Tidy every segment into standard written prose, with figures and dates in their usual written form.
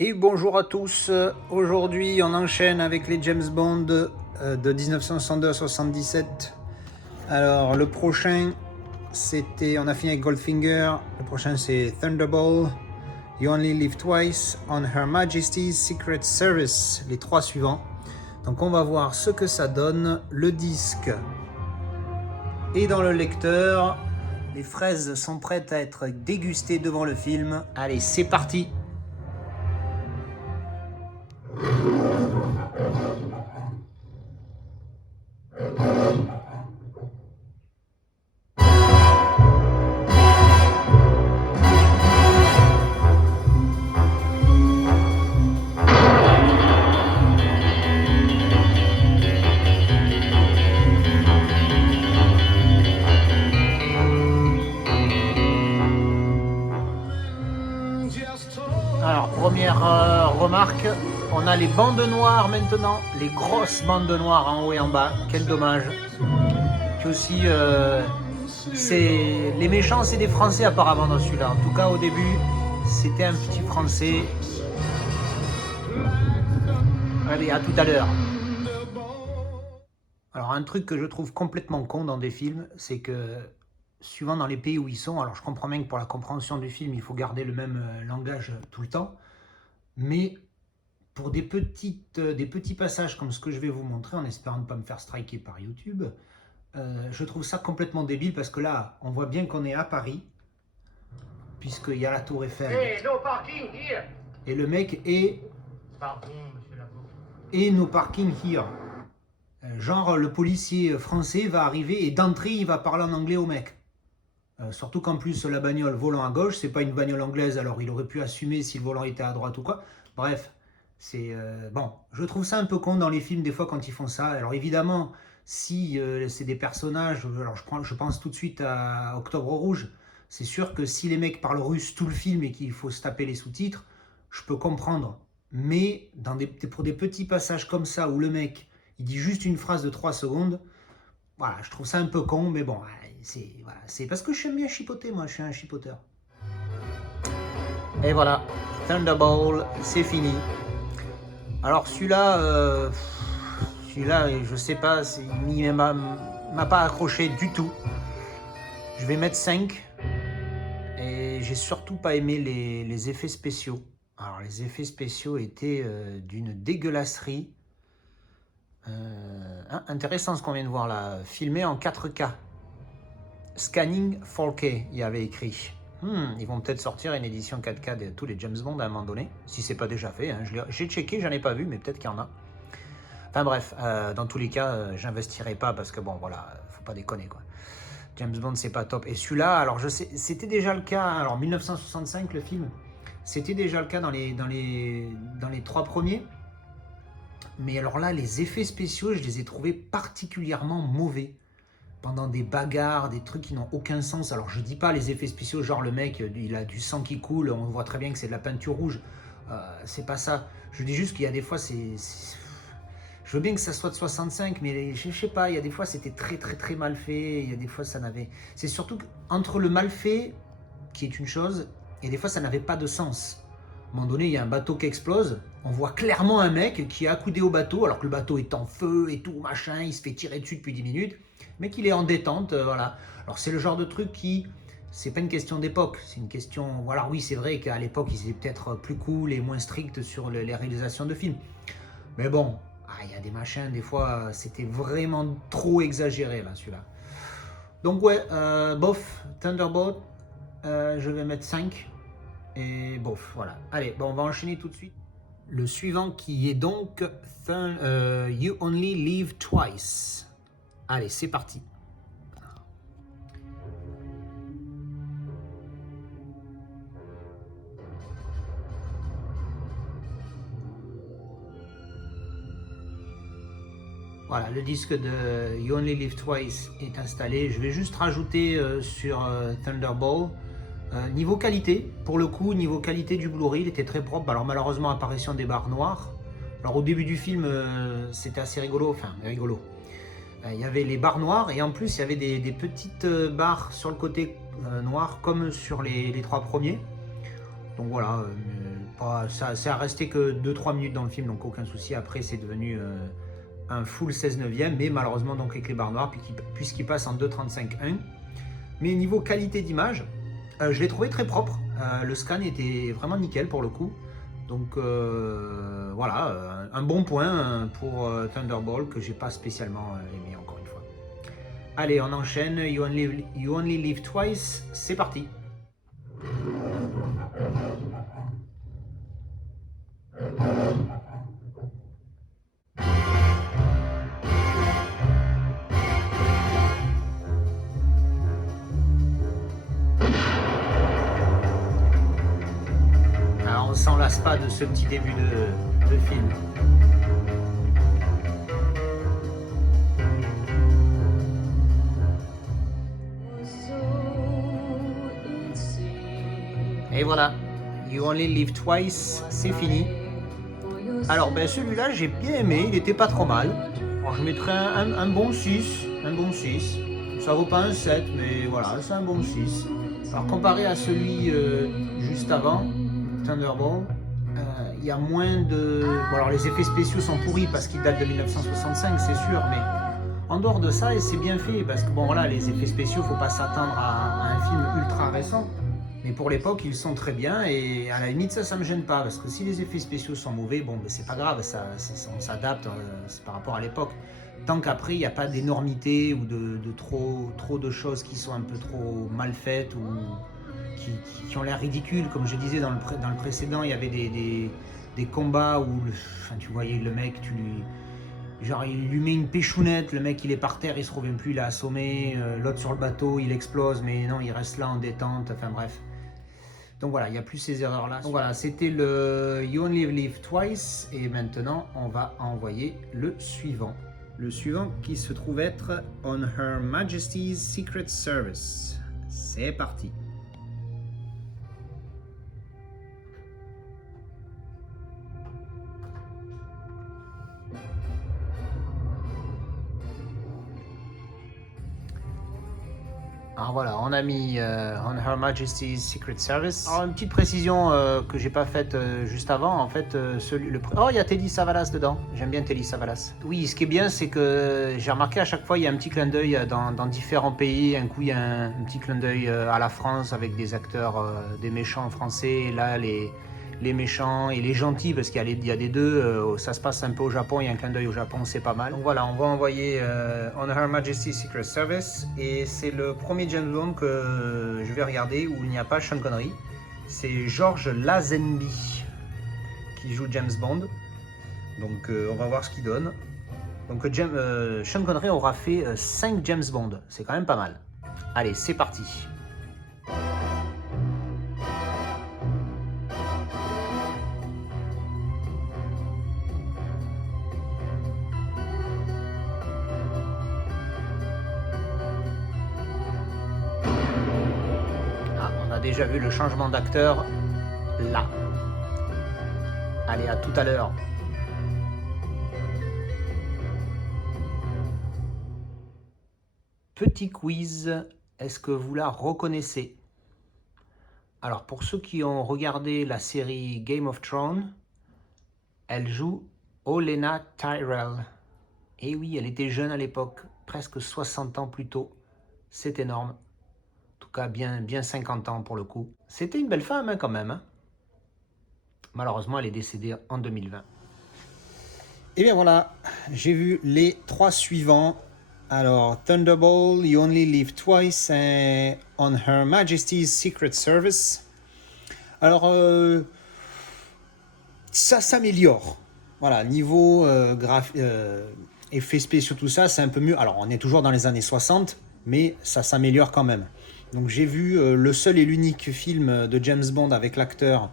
Et bonjour à tous, aujourd'hui on enchaîne avec les James Bond de 1962 à 77. Alors le prochain on a fini avec Goldfinger, le prochain c'est Thunderball, You Only Live Twice, On Her Majesty's Secret Service, les trois suivants. Donc on va voir ce que ça donne, le disque est dans le lecteur, les fraises sont prêtes à être dégustées devant le film, allez c'est parti. Alors, première remarque, on a les bandes noires maintenant, les grosses bandes noires en haut et en bas, quel dommage. Puis aussi, les méchants, c'est des Français apparemment dans celui-là. En tout cas, au début, c'était un petit Français. Allez, à tout à l'heure. Alors, un truc que je trouve complètement con dans des films, c'est que, suivant dans les pays où ils sont, alors je comprends bien que pour la compréhension du film, il faut garder le même langage tout le temps, mais pour des petits passages comme ce que je vais vous montrer, en espérant ne pas me faire striker par YouTube, je trouve ça complètement débile parce que là, on voit bien qu'on est à Paris, puisqu'il y a la Tour Eiffel. Hey, no parking here. Et le mec est... Pardon, monsieur l'avocat. Et no parking here. Genre, le policier français va arriver et d'entrée, il va parler en anglais au mec. Surtout qu'en plus, la bagnole volant à gauche, c'est pas une bagnole anglaise, alors il aurait pu assumer si le volant était à droite ou quoi. Bref, c'est... bon, je trouve ça un peu con dans les films, des fois, quand ils font ça. Alors évidemment, si c'est des personnages... Alors je pense tout de suite à Octobre Rouge. C'est sûr que si les mecs parlent russe tout le film et qu'il faut se taper les sous-titres, je peux comprendre. Mais pour des petits passages comme ça, où le mec, il dit juste une phrase de 3 secondes, voilà, je trouve ça un peu con, mais bon, c'est parce que je suis bien chipoter, moi, je suis un chipoteur. Et voilà, Thunderball, c'est fini. Alors celui-là, je sais pas, il m'a pas accroché du tout. Je vais mettre 5. Et j'ai surtout pas aimé les effets spéciaux. Alors les effets spéciaux étaient d'une dégueulasserie. Intéressant ce qu'on vient de voir là, filmé en 4K. Scanning 4K, il y avait écrit. Ils vont peut-être sortir une édition 4K de tous les James Bond à un moment donné, si c'est pas déjà fait. Hein. J'ai checké, j'en ai pas vu, mais peut-être qu'il y en a. Enfin bref, dans tous les cas, j'investirai pas parce que bon, voilà, faut pas déconner quoi. James Bond, c'est pas top. Et celui-là, alors je sais, c'était déjà le cas. Alors 1965, le film, c'était déjà le cas dans les 3 premiers. Mais alors là, les effets spéciaux, je les ai trouvés particulièrement mauvais. Pendant des bagarres, des trucs qui n'ont aucun sens. Alors je dis pas les effets spéciaux, genre le mec, il a du sang qui coule, on voit très bien que c'est de la peinture rouge. C'est pas ça. Je dis juste qu'il y a des fois, je veux bien que ça soit de 65, mais je sais pas, il y a des fois c'était très très très mal fait, il y a des fois ça n'avait... C'est surtout entre le mal fait, qui est une chose, et des fois ça n'avait pas de sens. À un moment donné, il y a un bateau qui explose, on voit clairement un mec qui est accoudé au bateau, alors que le bateau est en feu et tout, machin, il se fait tirer dessus depuis 10 minutes, mais qu'il est en détente, voilà. Alors c'est le genre de truc qui... C'est pas une question d'époque, c'est une question... Voilà, oui, c'est vrai qu'à l'époque, ils étaient peut-être plus cool et moins stricts sur les réalisations de films. Mais bon, il y a des machins, des fois, c'était vraiment trop exagéré, là, celui-là. Donc ouais, bof, Thunderbolt, je vais mettre 5. Et bof, voilà. Allez, bon, on va enchaîner tout de suite. Le suivant qui est donc You Only Live Twice. Allez, c'est parti. Voilà, le disque de You Only Live Twice est installé. Je vais juste rajouter sur Thunderball. Niveau qualité, pour le coup, niveau qualité du Blu-ray, il était très propre. Alors malheureusement, apparition des barres noires. Alors au début du film, c'était assez rigolo. Enfin, rigolo. Il y avait les barres noires et en plus, il y avait des petites barres sur le côté noir, comme sur les 3 premiers. Donc voilà, Ça a resté que 2-3 minutes dans le film, donc aucun souci. Après, c'est devenu un full 16/9, mais malheureusement, donc avec les barres noires, puisqu'il passe en 2.35.1. Mais niveau qualité d'image, je l'ai trouvé très propre. Le scan était vraiment nickel pour le coup. Donc voilà, un bon point pour Thunderball que j'ai pas spécialement aimé encore une fois. Allez, on enchaîne. You Only Live Twice, c'est parti. Alors, on s'en lasse pas de ce petit début de film. Et voilà, You Only Live Twice, c'est fini. Alors ben celui-là j'ai bien aimé, il était pas trop mal. Alors, je mettrais un bon 6, un bon 6. Ça vaut pas un 7, mais voilà, c'est un bon 6. Alors comparé à celui juste avant, Thunderball, il y a moins de... Bon alors les effets spéciaux sont pourris parce qu'ils datent de 1965, c'est sûr, mais en dehors de ça, et c'est bien fait, parce que bon voilà, les effets spéciaux, faut pas s'attendre à un film ultra récent. Mais pour l'époque, ils sont très bien et à la limite, ça me gêne pas parce que si les effets spéciaux sont mauvais, bon, ben, c'est pas grave, on s'adapte par rapport à l'époque. Tant qu'après, il n'y a pas d'énormité ou de trop de choses qui sont un peu trop mal faites ou qui ont l'air ridicules. Comme je disais dans le précédent, il y avait des combats où tu voyais le mec, genre il lui met une péchounette, le mec il est par terre, il se revient plus, il est assommé, l'autre sur le bateau, il explose, mais non, il reste là en détente, enfin bref. Donc voilà, il n'y a plus ces erreurs-là. Donc voilà, c'était le You Only Live Twice, et maintenant on va envoyer le suivant. Le suivant qui se trouve être On Her Majesty's Secret Service. C'est parti. Alors voilà, on a mis On Her Majesty's Secret Service. Alors une petite précision que j'ai pas faite juste avant, en fait, oh, il y a Telly Savalas dedans, j'aime bien Telly Savalas. Oui, ce qui est bien, c'est que j'ai remarqué à chaque fois, il y a un petit clin d'œil dans différents pays. Un coup, il y a un petit clin d'œil à la France avec des acteurs, des méchants français, et là, les méchants et les gentils, parce qu'il y a des deux, ça se passe un peu au Japon, il y a un clin d'œil au Japon, c'est pas mal. Donc voilà, on va envoyer On Her Majesty's Secret Service, et c'est le premier James Bond que je vais regarder où il n'y a pas Sean Connery. C'est George Lazenby qui joue James Bond, donc on va voir ce qu'il donne. Donc Sean Connery aura fait 5 James Bond, c'est quand même pas mal. Allez, c'est parti. Déjà vu le changement d'acteur là. Allez, à tout à l'heure. Petit quiz, est-ce que vous la reconnaissez? Alors pour ceux qui ont regardé la série Game of Thrones, elle joue Olenna Tyrell. Et oui, elle était jeune à l'époque, presque 60 ans plus tôt. C'est énorme. En tout cas, bien 50 ans pour le coup. C'était une belle femme quand même. Hein. Malheureusement, elle est décédée en 2020. Et bien voilà, j'ai vu les 3 suivants. Alors, Thunderball, You Only Live Twice et On Her Majesty's Secret Service. Alors, ça s'améliore. Voilà, niveau effets spéciaux, tout ça, c'est un peu mieux. Alors, on est toujours dans les années 60, mais ça s'améliore quand même. Donc j'ai vu le seul et l'unique film de James Bond avec l'acteur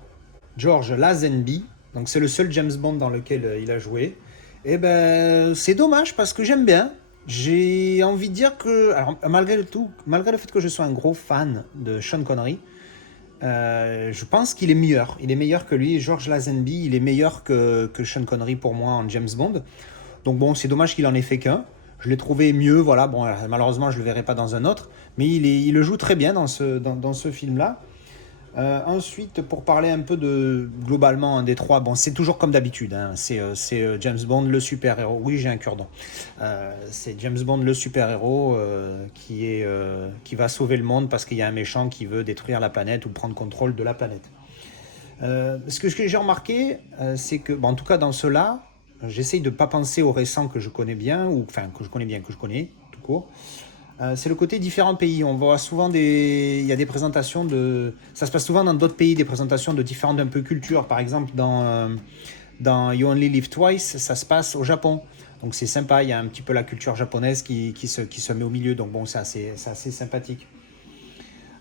George Lazenby. Donc c'est le seul James Bond dans lequel il a joué. Et ben c'est dommage parce que j'aime bien. J'ai envie de dire que, alors malgré le fait que je sois un gros fan de Sean Connery, je pense qu'il est meilleur. Il est meilleur que lui. George Lazenby, il est meilleur que Sean Connery pour moi en James Bond. Donc bon, c'est dommage qu'il en ait fait qu'un. Je l'ai trouvé mieux, voilà. Bon, malheureusement, je le verrai pas dans un autre, mais il le joue très bien dans ce film-là. Ensuite, pour parler un peu de globalement des trois, bon, c'est toujours comme d'habitude, hein, c'est James Bond le super-héros. Oui, j'ai un cure-dent. C'est James Bond le super-héros qui va sauver le monde parce qu'il y a un méchant qui veut détruire la planète ou prendre contrôle de la planète. Ce que j'ai remarqué, c'est que, bon, en tout cas dans ceux-là, j'essaye de ne pas penser aux récents que je connais bien, ou enfin que je connais tout court. C'est le côté différents pays. On voit souvent il y a des présentations ça se passe souvent dans d'autres pays, des présentations de différentes un peu cultures. Par exemple, dans You Only Live Twice, ça se passe au Japon. Donc c'est sympa, il y a un petit peu la culture japonaise qui se met au milieu. Donc bon, c'est assez sympathique.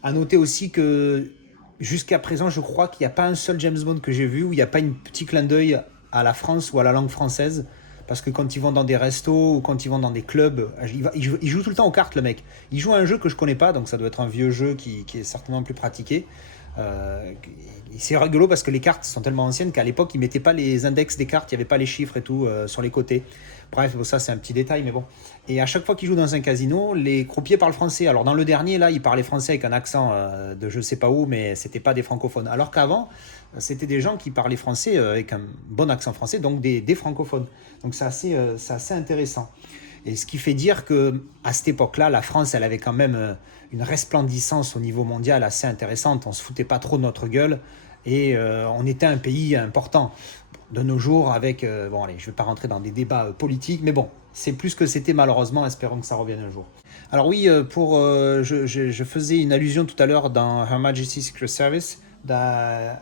À noter aussi que jusqu'à présent, je crois qu'il n'y a pas un seul James Bond que j'ai vu où il n'y a pas un petit clin d'œil à la France ou à la langue française. Parce que quand ils vont dans des restos ou quand ils vont dans des clubs, il joue tout le temps aux cartes, le mec. Il joue à un jeu que je connais pas, donc ça doit être un vieux jeu qui est certainement plus pratiqué. C'est rigolo parce que les cartes sont tellement anciennes qu'à l'époque, ils mettaient pas les index des cartes, il n'y avait pas les chiffres et tout sur les côtés. Bref, ça c'est un petit détail, mais bon. Et à chaque fois qu'il joue dans un casino, les croupiers parlent français. Alors dans le dernier, là, ils parlaient français avec un accent de je sais pas où, mais c'était pas des francophones. Alors qu'avant, c'était des gens qui parlaient français avec un bon accent français, donc des francophones. Donc c'est assez intéressant. Et ce qui fait dire que à cette époque-là, la France, elle avait quand même une resplendissance au niveau mondial assez intéressante. On se foutait pas trop de notre gueule et on était un pays important. De nos jours, avec bon allez, je vais pas rentrer dans des débats politiques, mais bon, c'est plus ce que c'était malheureusement. Espérons que ça revienne un jour. Alors oui, je faisais une allusion tout à l'heure dans Her Majesty's Secret Service à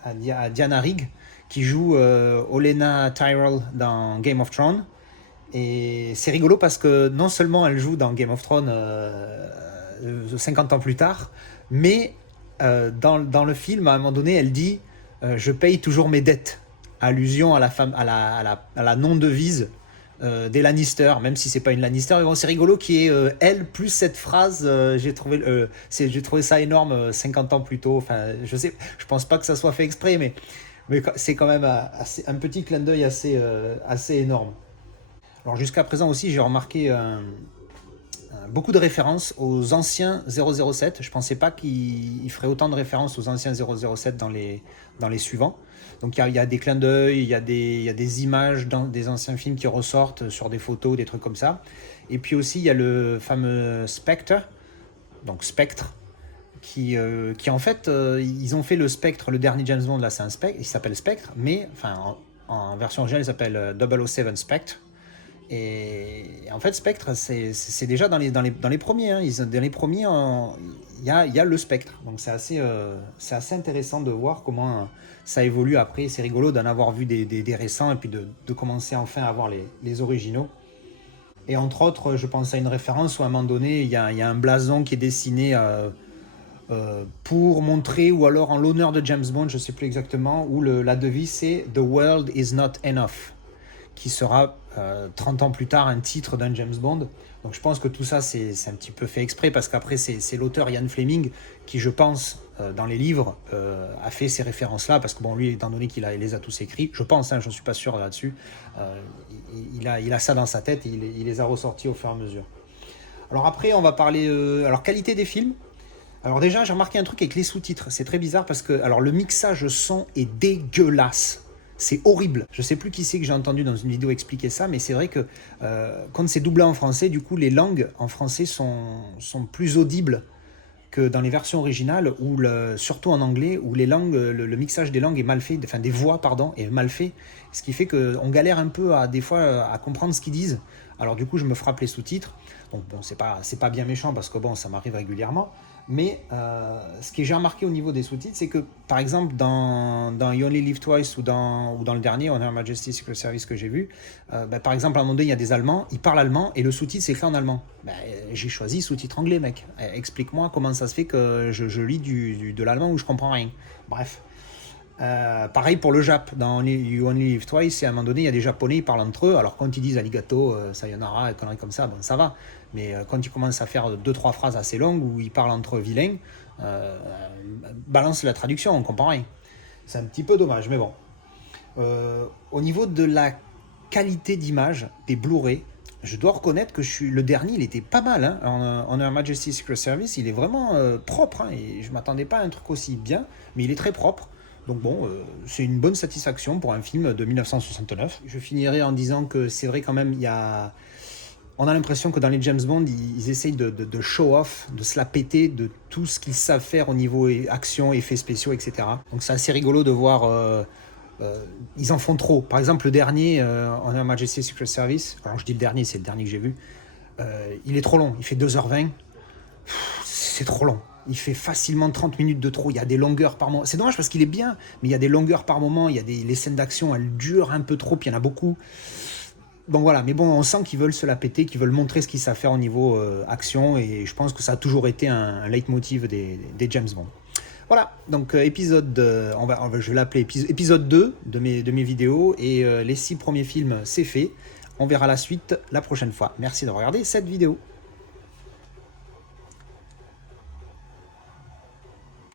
Diana Rigg qui joue Olenna Tyrell dans Game of Thrones. Et c'est rigolo parce que non seulement elle joue dans Game of Thrones 50 ans plus tard, mais dans le film, à un moment donné, elle dit je paye toujours mes dettes. Allusion à la femme, à la non-devise des Lannister, même si c'est pas une Lannister. Mais bon, c'est rigolo qu'il y ait elle plus cette phrase. J'ai trouvé ça énorme 50 ans plus tôt. Enfin, je pense pas que ça soit fait exprès, mais c'est quand même un petit clin d'œil assez énorme. Alors jusqu'à présent aussi, j'ai remarqué beaucoup de références aux anciens 007. Je pensais pas qu'il ferait autant de références aux anciens 007 dans les suivants. Donc il y a des clins d'œil, il y a des images dans des anciens films qui ressortent sur des photos, des trucs comme ça. Et puis aussi il y a le fameux Spectre, donc Spectre, qui en fait, ils ont fait le Spectre, le dernier James Bond là, c'est un Spectre, il s'appelle Spectre, mais enfin en version originale il s'appelle 007 Spectre. Et en fait, Spectre, c'est déjà dans les premiers. Hein. Dans les premiers, il y a le Spectre. Donc c'est assez intéressant de voir comment ça évolue après. C'est rigolo d'en avoir vu des récents et puis de commencer enfin à voir les originaux. Et entre autres, je pense à une référence où à un moment donné, il y a un blason qui est dessiné pour montrer, ou alors en l'honneur de James Bond, je ne sais plus exactement, où la devise c'est « The world is not enough », qui sera 30 ans plus tard un titre d'un James Bond. Donc je pense que tout ça c'est un petit peu fait exprès parce qu'après c'est l'auteur Ian Fleming qui, je pense, dans les livres a fait ces références là parce que bon, lui, étant donné qu'il les a tous écrits, je pense, hein, je ne suis pas sûr là-dessus, il a ça dans sa tête et il les a ressortis au fur et à mesure. Alors après on va parler alors qualité des films. Alors déjà j'ai remarqué un truc avec les sous-titres, c'est très bizarre parce que alors le mixage son est dégueulasse. C'est horrible. Je sais plus qui c'est que j'ai entendu dans une vidéo expliquer ça, mais c'est vrai que quand c'est doublé en français, du coup les langues en français sont plus audibles que dans les versions originales, ou surtout en anglais, où les langues, le mixage des langues est mal fait, enfin des voix pardon, est mal fait, ce qui fait qu'on galère un peu des fois à comprendre ce qu'ils disent. Alors du coup je me frappe les sous-titres. Donc bon, c'est pas bien méchant parce que bon, ça m'arrive régulièrement. Mais ce que j'ai remarqué au niveau des sous-titres, c'est que par exemple dans You Only Live Twice ou dans le dernier On Her Majesty's Secret Service que j'ai vu, par exemple à un moment donné il y a des Allemands, ils parlent allemand et le sous-titre c'est écrit en allemand. J'ai choisi sous-titre anglais, mec. Explique-moi comment ça se fait que je lis de l'allemand où je comprends rien. Bref. Pareil pour le Jap, dans You Only Live Twice, et à un moment donné il y a des Japonais, ils parlent entre eux, alors quand ils disent arigato, sayonara et conneries comme ça, bon ça va, mais quand ils commencent à faire 2-3 phrases assez longues où ils parlent entre vilains, balance la traduction, on comprend rien. C'est un petit peu dommage, mais bon. Au niveau de la qualité d'image des Blu-ray, je dois reconnaître que le dernier, il était pas mal. Hein. En Her Majesty's Secret Service, il est vraiment propre. Hein, et je ne m'attendais pas à un truc aussi bien, mais il est très propre. Donc bon, c'est une bonne satisfaction pour un film de 1969. Je finirai en disant que c'est vrai quand même, on a l'impression que dans les James Bond, ils essayent de show off, de se la péter de tout ce qu'ils savent faire au niveau action, effets spéciaux, etc. Donc c'est assez rigolo de voir... ils en font trop. Par exemple, le dernier, en Her Majesty's Secret Service, alors je dis le dernier, c'est le dernier que j'ai vu, il est trop long, il fait 2h20. C'est trop long. Il fait facilement 30 minutes de trop. Il y a des longueurs par moment. C'est dommage parce qu'il est bien, mais il y a des longueurs par moment. Les scènes d'action, elles durent un peu trop, puis il y en a beaucoup. Donc voilà, mais bon, on sent qu'ils veulent se la péter, qu'ils veulent montrer ce qu'ils savent faire au niveau action, et je pense que ça a toujours été un leitmotiv des James Bond. Voilà, donc je vais l'appeler épisode 2 de mes vidéos, et les 6 premiers films, c'est fait. On verra la suite la prochaine fois. Merci de regarder cette vidéo.